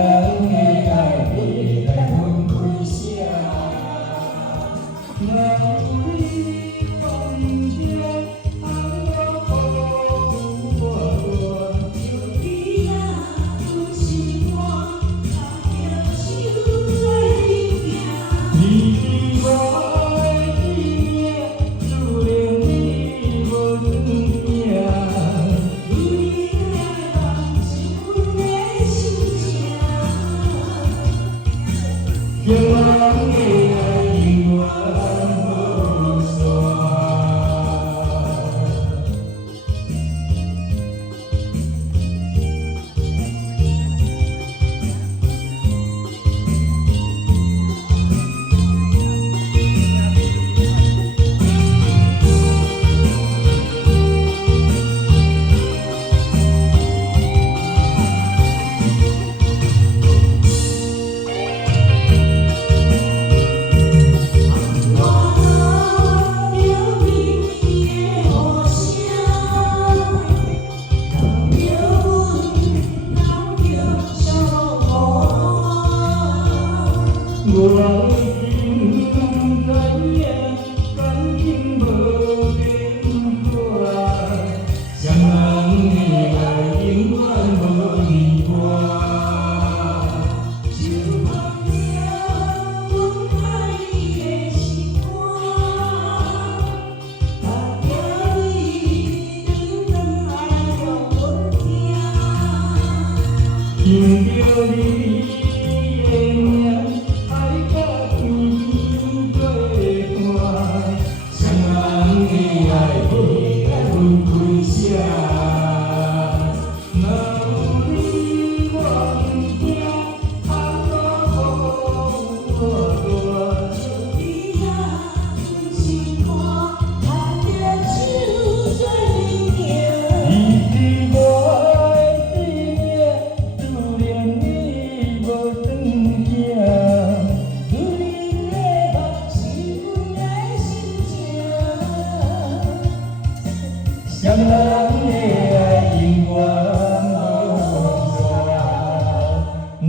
的爱未来分开啥？若有你放着，红我雨我大，就你啊有心肝，牵着手做阵行。你我的生命，注定你无转行。你的梦是阮的心声，向往的爱永远无散。我已经知影，感情无变化，双人的爱永远无离开。就放了阮爱你的心肝，但叫你转转来让阮听，听着你的名。爱甲天边做伴，双人的爱未来分开啥？若有你我毋惊，红我雨我大，就你啊有心肝，牵着手做阵行。你是我的生命，注定你无转行。你的梦是阮的心声，双人的爱永远无散。